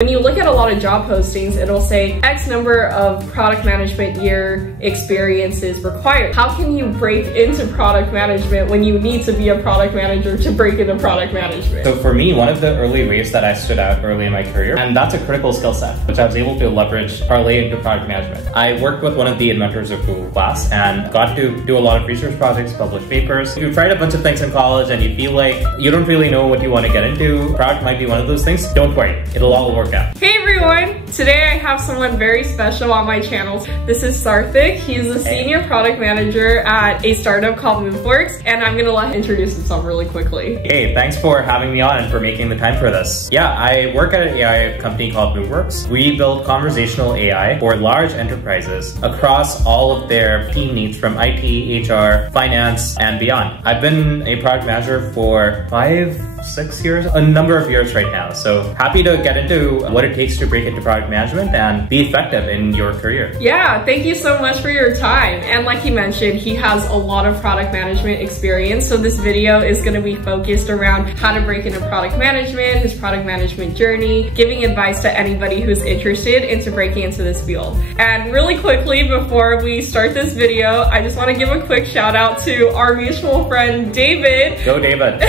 When you look at a lot of job postings, it'll say X number of product management year experience is required. How can you break into product management when you need to be a product manager to break into product management? So for me, one of the early ways that I stood out early in my career, and that's a critical skill set, which I was able to leverage parlay into product management. I worked with one of the inventors of Google class and got to do a lot of research projects, publish papers. If you've tried a bunch of things in college and you feel like you don't really know what you want to get into, product might be one of those things, don't worry, it'll all work out. Hey everyone! Today I have someone very special on my channel. This is Sarthak. He's a senior product manager at a startup called MoveWorks, and I'm gonna let him introduce himself really quickly. Hey, thanks for having me on and for making the time for this. Yeah, I work at an AI company called MoveWorks. We build conversational AI for large enterprises across all of their team needs from IT, HR, finance, and beyond. I've been a product manager for 5-6 years, a number of years right now. So happy to get into what it takes to break into product management and be effective in your career. Yeah, thank you so much for your time. And like he mentioned, he has a lot of product management experience. So this video is going to be focused around how to break into product management, his product management journey, giving advice to anybody who's interested into breaking into this field. And really quickly, before we start this video, I just want to give a quick shout out to our mutual friend, David. Go David.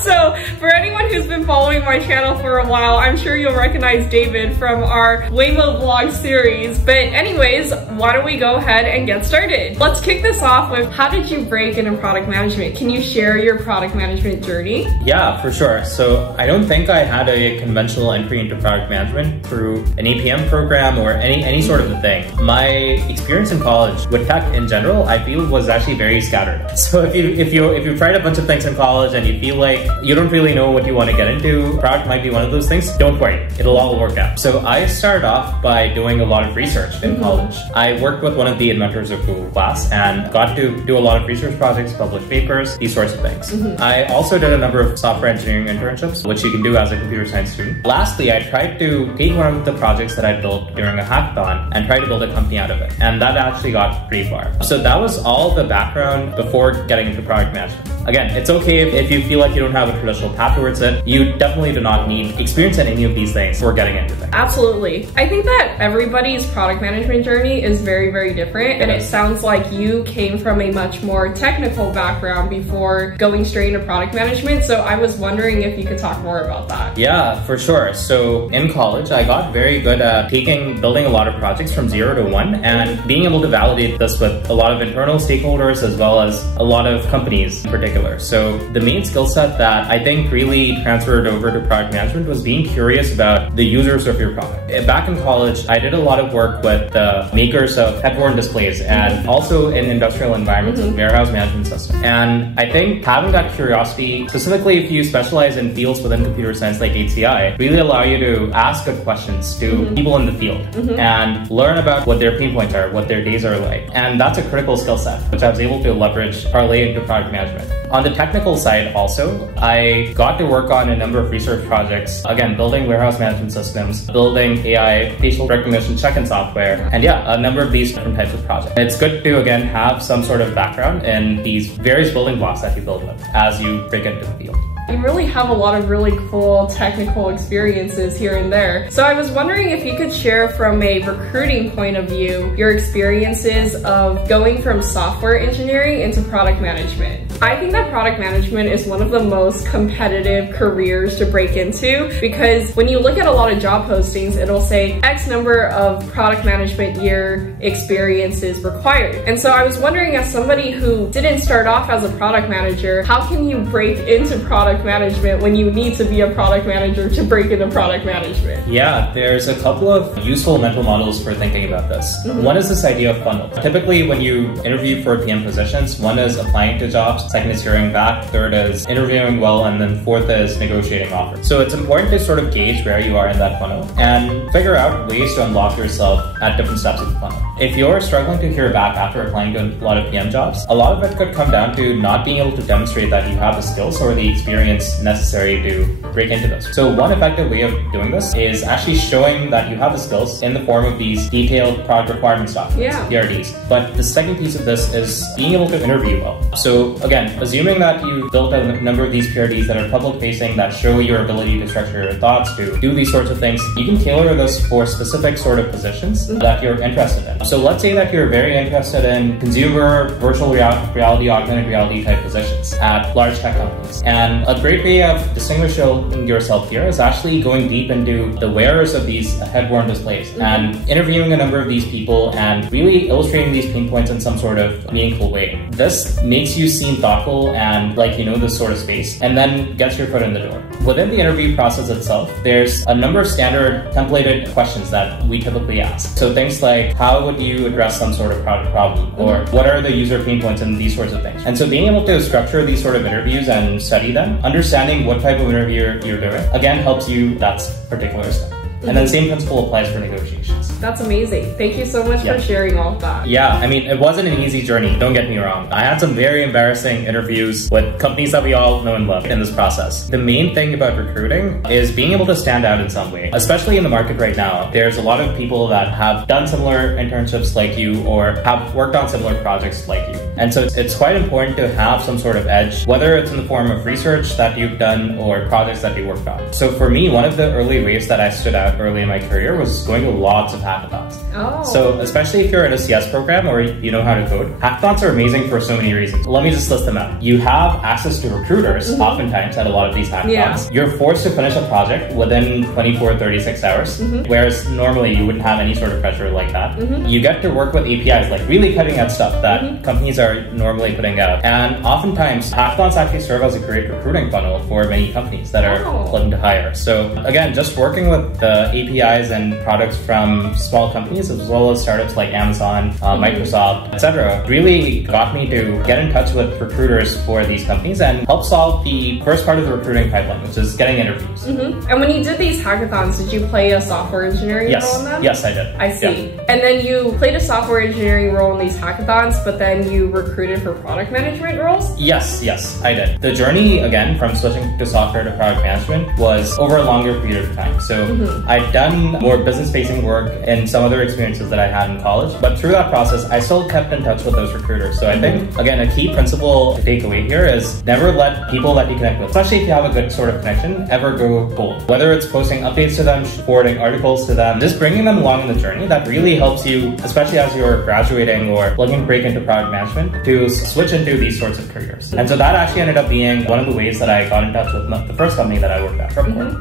So for anyone who's been following my channel for a while, I'm sure you'll recognize David from our Waymo vlog series. But anyways, why don't we go ahead and get started? Let's kick this off with, how did you break into product management? Can you share your product management journey? Yeah, for sure. So I don't think I had a conventional entry into product management through an APM program or any sort of a thing. My experience in college with tech in general, I feel was actually very scattered. So if you've tried a bunch of things in college and you feel like you don't really know what you want to get into, product might be one of those things, don't worry, it'll all work out. So I started off by doing a lot of research in college. I worked with one of the inventors of Google class and got to do a lot of research projects, publish papers, these sorts of things. I also did a number of software engineering internships, which you can do as a computer science student. Lastly, I tried to take one of the projects that I built during a hackathon and try to build a company out of it. And that actually got pretty far. So that was all the background before getting into product management. Again, it's okay if you feel like you don't have a traditional path towards it. You definitely do not need experience in any of these things before getting into it. Absolutely. I think that everybody's product management journey is very, very different. And it sounds like you came from a much more technical background before going straight into product management. So I was wondering if you could talk more about that. Yeah, for sure. So in college, I got very good at building a lot of projects from 0 to 1 and being able to validate this with a lot of internal stakeholders as well as a lot of companies in particular. So the main skill set that I think really transferred over to product management was being curious about the users of your product. Back in college, I did a lot of work with the makers of head-worn displays and also in industrial environments and warehouse management systems. And I think having that curiosity, specifically if you specialize in fields within computer science like HCI, really allow you to ask good questions to people in the field and learn about what their pain points are, what their days are like. And that's a critical skill set, which I was able to leverage parlay into product management. On the technical side also, I got to work on a number of research projects, again, building warehouse management systems, building AI facial recognition check-in software, and yeah, a number of these different types of projects. It's good to, again, have some sort of background in these various building blocks that you build with as you break into the field. You really have a lot of really cool technical experiences here and there. So I was wondering if you could share from a recruiting point of view, your experiences of going from software engineering into product management. I think that product management is one of the most competitive careers to break into, because when you look at a lot of job postings, it'll say X number of product management year experience is required. And so I was wondering, as somebody who didn't start off as a product manager, how can you break into product management when you need to be a product manager to break into product management? Yeah, there's a couple of useful mental models for thinking about this. One is this idea of funnel. Typically, when you interview for PM positions, one is applying to jobs, second is hearing back, third is interviewing well, and then fourth is negotiating offers. So it's important to sort of gauge where you are in that funnel and figure out ways to unlock yourself at different steps of the funnel. If you're struggling to hear back after applying to a lot of PM jobs, a lot of it could come down to not being able to demonstrate that you have the skills or the experience necessary to break into this. So one effective way of doing this is actually showing that you have the skills in the form of these detailed product requirements documents, PRDs. But the second piece of this is being able to interview well. So again, again, assuming that you built a number of these PRDs that are public facing, that show your ability to structure your thoughts, to do these sorts of things, you can tailor this for specific sort of positions that you're interested in. So let's say that you're very interested in consumer virtual reality, augmented reality type positions at large tech companies. And a great way of distinguishing yourself here is actually going deep into the wearers of these head-worn displays and interviewing a number of these people and really illustrating these pain points in some sort of meaningful way. This makes you seem thoughtful and like you know this sort of space, and then gets your foot in the door. Within the interview process itself, there's a number of standard templated questions that we typically ask. So things like, how would you address some sort of product problem? Or what are the user pain points and these sorts of things? And so being able to structure these sort of interviews and study them, understanding what type of interview you're doing, again, helps you that particular step. And then same principle applies for negotiations. That's amazing. Thank you so much for sharing all of that. Yeah, I mean, it wasn't an easy journey, don't get me wrong. I had some very embarrassing interviews with companies that we all know and love in this process. The main thing about recruiting is being able to stand out in some way, especially in the market right now. There's a lot of people that have done similar internships like you or have worked on similar projects like you. And so it's quite important to have some sort of edge, whether it's in the form of research that you've done or projects that you worked on. So for me, one of the early ways that I stood out early in my career was going to lots of hackathons. So especially if you're in a CS program or you know how to code, hackathons are amazing for so many reasons. Let me just list them out. You have access to recruiters oftentimes at a lot of these hackathons. You're forced to finish a project within 24, 36 hours, whereas normally you wouldn't have any sort of pressure like that. You get to work with APIs, like really cutting edge stuff that companies are normally putting out. And oftentimes hackathons actually serve as a great recruiting funnel for many companies that are looking to hire. So again, just working with the APIs and products from small companies as well as startups like Amazon, Microsoft, etc. really got me to get in touch with recruiters for these companies and help solve the first part of the recruiting pipeline, which is getting interviews. And when you did these hackathons, did you play a software engineering role in them? Yes, I did. I see. And then you played a software engineering role in these hackathons, but then you recruited for product management roles? Yes, I did. The journey, again, from switching to software to product management was over a longer period of time. So I'd done more business-facing work in some other experiences that I had in college, but through that process, I still kept in touch with those recruiters. So I think, again, a key principle to take away here is never let people that you connect with, especially if you have a good sort of connection, ever go cold. Whether it's posting updates to them, forwarding articles to them, just bringing them along in the journey, that really helps you, especially as you're graduating or looking to break into product management, to switch into these sorts of careers. And so that actually ended up being one of the ways that I got in touch with the first company that I worked at.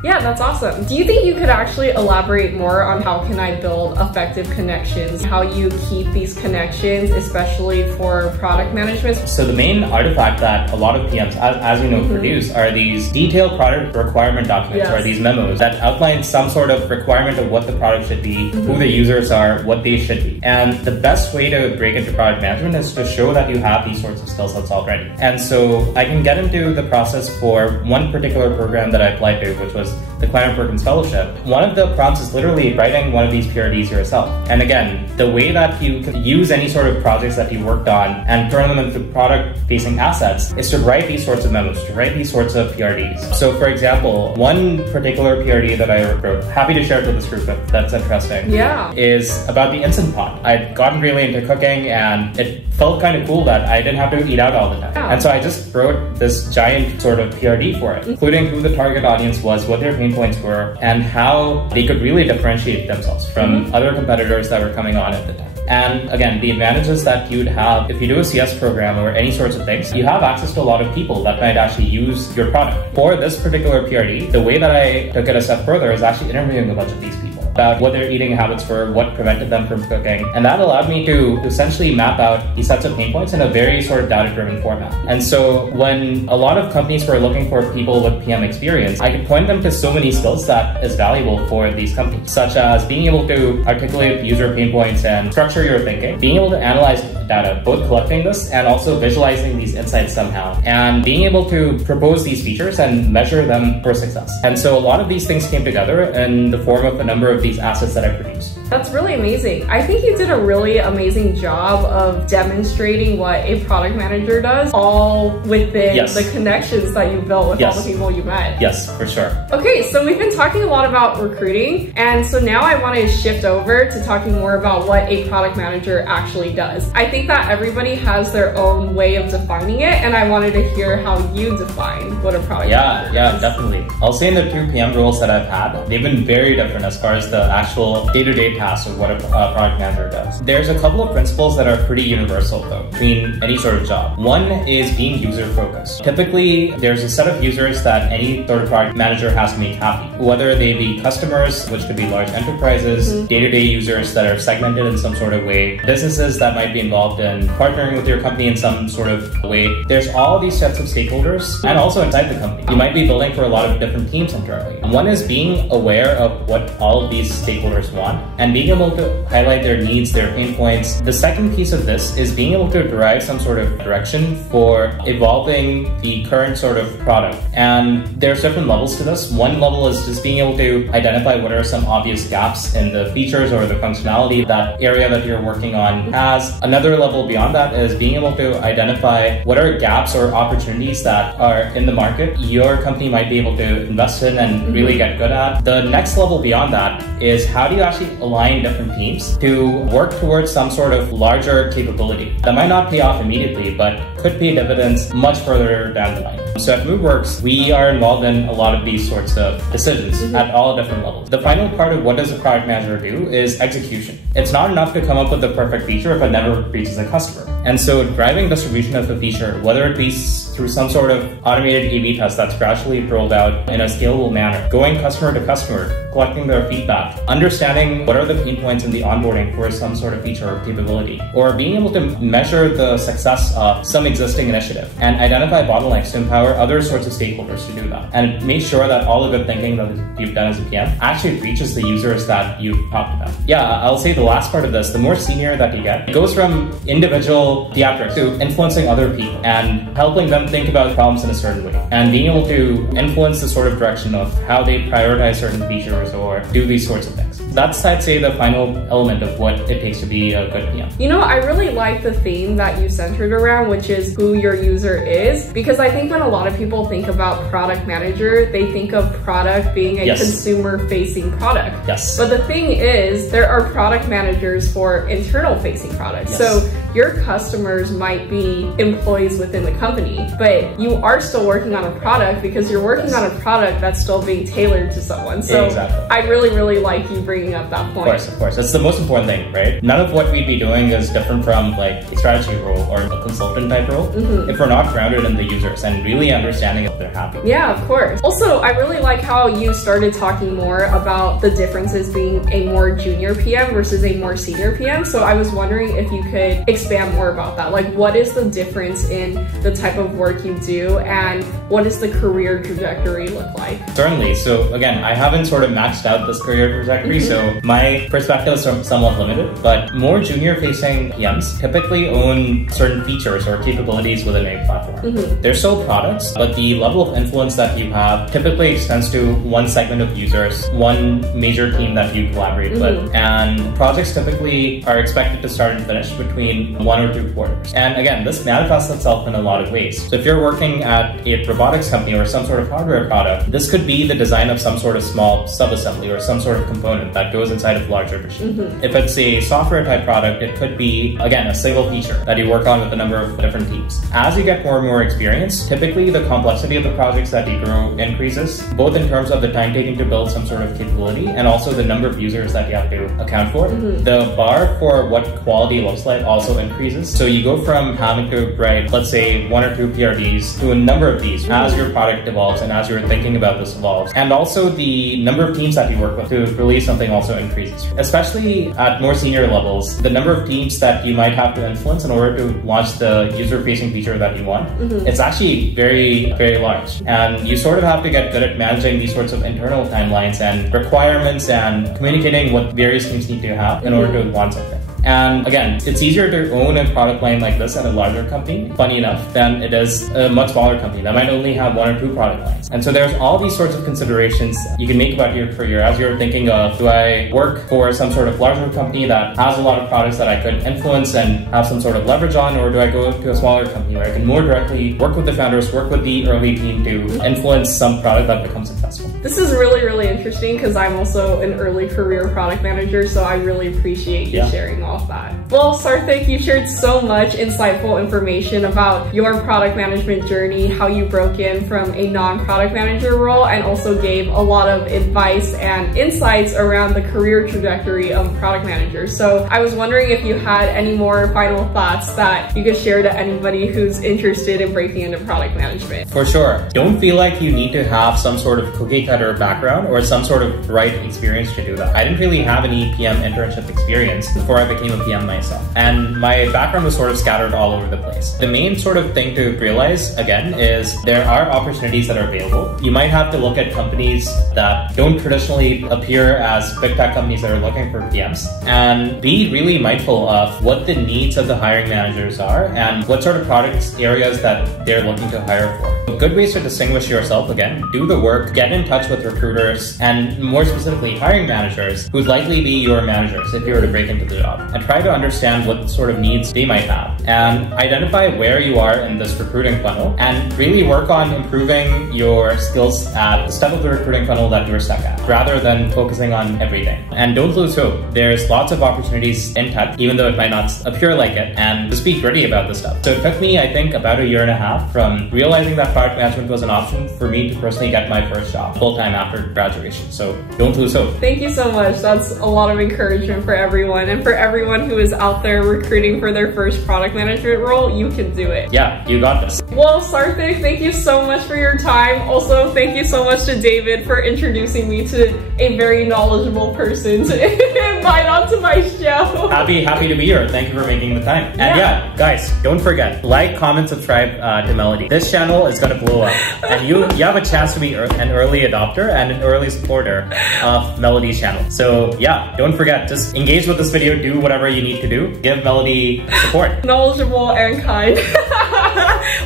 Yeah, that's awesome. Do you think you could actually elaborate more on how can I build effective connections, how you keep these connections, especially for product management? So the main artifact that a lot of PMs, as you know, produce are these detailed product requirement documents or these memos that outline some sort of requirement of what the product should be, who the users are, what they should be. And the best way to break into product management is to show that you have these sorts of skill sets already. And so I can get into the process for one particular program that I applied to, which was the Climate Perkins Fellowship. One of the prompts is literally writing one of these PRDs yourself. And again, the way that you can use any sort of projects that you worked on and turn them into product-facing assets is to write these sorts of memos, to write these sorts of PRDs. So for example, one particular PRD that I wrote, happy to share it with this group if that's interesting, is about the Instant Pot. I'd gotten really into cooking and it felt kind of cool that I didn't have to eat out all the time. And so I just wrote this giant sort of PRD for it, including who the target audience was, what their pain points were, and how they could really differentiate themselves from other competitors that were coming on at the time. And again, the advantages that you'd have if you do a CS program or any sorts of things, you have access to a lot of people that might actually use your product. For this particular PRD, the way that I took it a step further is actually interviewing a bunch of these people about what their eating habits were, what prevented them from cooking. And that allowed me to essentially map out these sets of pain points in a very sort of data-driven format. And so when a lot of companies were looking for people with PM experience, I could point them to so many skills that is valuable for these companies, such as being able to articulate user pain points and structure your thinking, being able to analyze data, both collecting this and also visualizing these insights somehow, and being able to propose these features and measure them for success. And so a lot of these things came together in the form of a number of these assets that I produced. That's really amazing. I think you did a really amazing job of demonstrating what a product manager does, all within the connections that you built with all the people you met. Yes, for sure. Okay, so we've been talking a lot about recruiting, and so now I want to shift over to talking more about what a product manager actually does. I think that everybody has their own way of defining it, and I wanted to hear how you define what a product manager is. Yeah, definitely. I'll say in the 2 PM roles that I've had, they've been very different as far as the actual day-to-day tasks of what a product manager does. There's a couple of principles that are pretty universal though, between any sort of job. One is being user-focused. Typically, there's a set of users that any sort of product manager has to make happy, whether they be customers, which could be large enterprises, day-to-day users that are segmented in some sort of way, businesses that might be involved in partnering with your company in some sort of way. There's all these sets of stakeholders, and also inside the company. You might be building for a lot of different teams internally. One is being aware of what all of these stakeholders want and being able to highlight their needs, their pain points. The second piece of this is being able to derive some sort of direction for evolving the current sort of product. And there's different levels to this. One level is just being able to identify what are some obvious gaps in the features or the functionality that area that you're working on has. Another level beyond that is being able to identify what are gaps or opportunities that are in the market your company might be able to invest in and really get good at. The next level beyond that is how do you actually align different teams to work towards some sort of larger capability that might not pay off immediately, but could pay dividends much further down the line. So at MoveWorks, we are involved in a lot of these sorts of decisions at all different levels. The final part of what does a product manager do is execution. It's not enough to come up with the perfect feature if it never reaches a customer. And so driving distribution of the feature, whether it be through some sort of automated A/B test that's gradually rolled out in a scalable manner, going customer to customer, collecting their feedback, understanding what are the pain points in the onboarding for some sort of feature or capability, or being able to measure the success of some existing initiative and identify bottlenecks to empower other sorts of stakeholders to do that. And make sure that all the good thinking that you've done as a PM actually reaches the users that you've talked about. Yeah, I'll say the last part of this, the more senior that you get, it goes from individual theatrics to influencing other people and helping them think about problems in a certain way and being able to influence the sort of direction of how they prioritize certain features or do these sorts of things. That's, I'd say, the final element of what it takes to be a good PM. You know, I really like the theme that you centered around, which is who your user is, because I think when a lot of people think about product manager, they think of product being a consumer-facing product. Yes. But the thing is, there are product managers for internal-facing products. Yes. So your customers might be employees within the company, but you are still working on a product because you're working on a product that's still being tailored to someone. So I really, really like you bringing up that point. Of course. That's the most important thing, right? None of what we'd be doing is different from like a strategy role or a consultant type role if we're not grounded in the users and really understanding if they're happy. Yeah, of course. Also, I really like how you started talking more about the differences being a more junior PM versus a more senior PM. So I was wondering if you could expand more about that. Like, what is the difference in the type of work you do and what does the career trajectory look like? Certainly. So again, I haven't sort of maxed out this career trajectory, so my perspective is somewhat limited, but more junior facing PMs typically own certain features or capabilities within a platform. They're still products, but the level of influence that you have typically extends to one segment of users, one major team that you collaborate with, and projects typically are expected to start and finish between 1 or 2 quarters. And again, this manifests itself in a lot of ways. So if you're working at a robotics company or some sort of hardware product, this could be the design of some sort of small subassembly or some sort of component that goes inside of a larger machine. If it's a software type product, it could be, again, a single feature that you work on with a number of different teams. As you get more and more experience, typically the complexity of the projects that you grow increases, both in terms of the time taken to build some sort of capability and also the number of users that you have to account for. The bar for what quality looks like also increases. So you go from having to write, let's say, 1 or 2 PRDs to a number of these as your product evolves and as you're thinking about this evolves. And also the number of teams that you work with to release something also increases. Especially at more senior levels, the number of teams that you might have to influence in order to launch the user-facing feature that you want, it's actually very, very large. And you sort of have to get good at managing these sorts of internal timelines and requirements and communicating what various teams need to have in order to launch something. And again, it's easier to own a product line like this at a larger company, funny enough, than it is a much smaller company that might only have 1 or 2 product lines. And so there's all these sorts of considerations you can make about your career as you're thinking of, do I work for some sort of larger company that has a lot of products that I could influence and have some sort of leverage on, or do I go to a smaller company where I can more directly work with the founders, work with the early team to influence some product that becomes successful? This is really, really interesting because I'm also an early career product manager, so I really appreciate you sharing all of that. Well, Sarthak, you shared so much insightful information about your product management journey, how you broke in from a non-product manager role, and also gave a lot of advice and insights around the career trajectory of product managers. So I was wondering if you had any more final thoughts that you could share to anybody who's interested in breaking into product management. For sure. Don't feel like you need to have some sort of cookie cutter background or some sort of right experience to do that. I didn't really have any PM internship experience before I became a PM myself. And my background was sort of scattered all over the place. The main sort of thing to realize, again, is there are opportunities that are available. You might have to look at companies that don't traditionally appear as big tech companies that are looking for PMs, and be really mindful of what the needs of the hiring managers are and what sort of product areas that they're looking to hire for. Good ways to distinguish yourself, again, do the work, get in touch with recruiters, and more specifically hiring managers who'd likely be your managers if you were to break into the job, and try to understand what sort of needs they might have, and identify where you are in this recruiting funnel, and really work on improving your skills at the step of the recruiting funnel that you're stuck at, rather than focusing on everything. And don't lose hope. There's lots of opportunities in tech, even though it might not appear like it, and just be gritty about this stuff. So it took me, I think, about 1.5 years from realizing that product management was an option for me to personally get my first job full-time after graduation. So don't lose hope. Thank you so much. That's a lot of encouragement for everyone, and for everyone who is out there recruiting for their first product management role, you can do it. Yeah, you got this. Well, Sarthak, thank you so much for your time. Also, thank you so much to David for introducing me to a very knowledgeable person to invite onto my show. Happy to be here. Thank you for making the time. And yeah, guys, don't forget, like, comment, subscribe to Melody. This channel is going to blow up, and you have a chance to be an early adopter and an early supporter of Melody's channel. So yeah, don't forget, just engage with this video, do whatever you need to do, give Melody support. Knowledgeable and kind.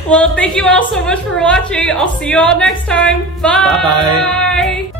Well, thank you all so much for watching. I'll see you all next time. Bye. Bye-bye.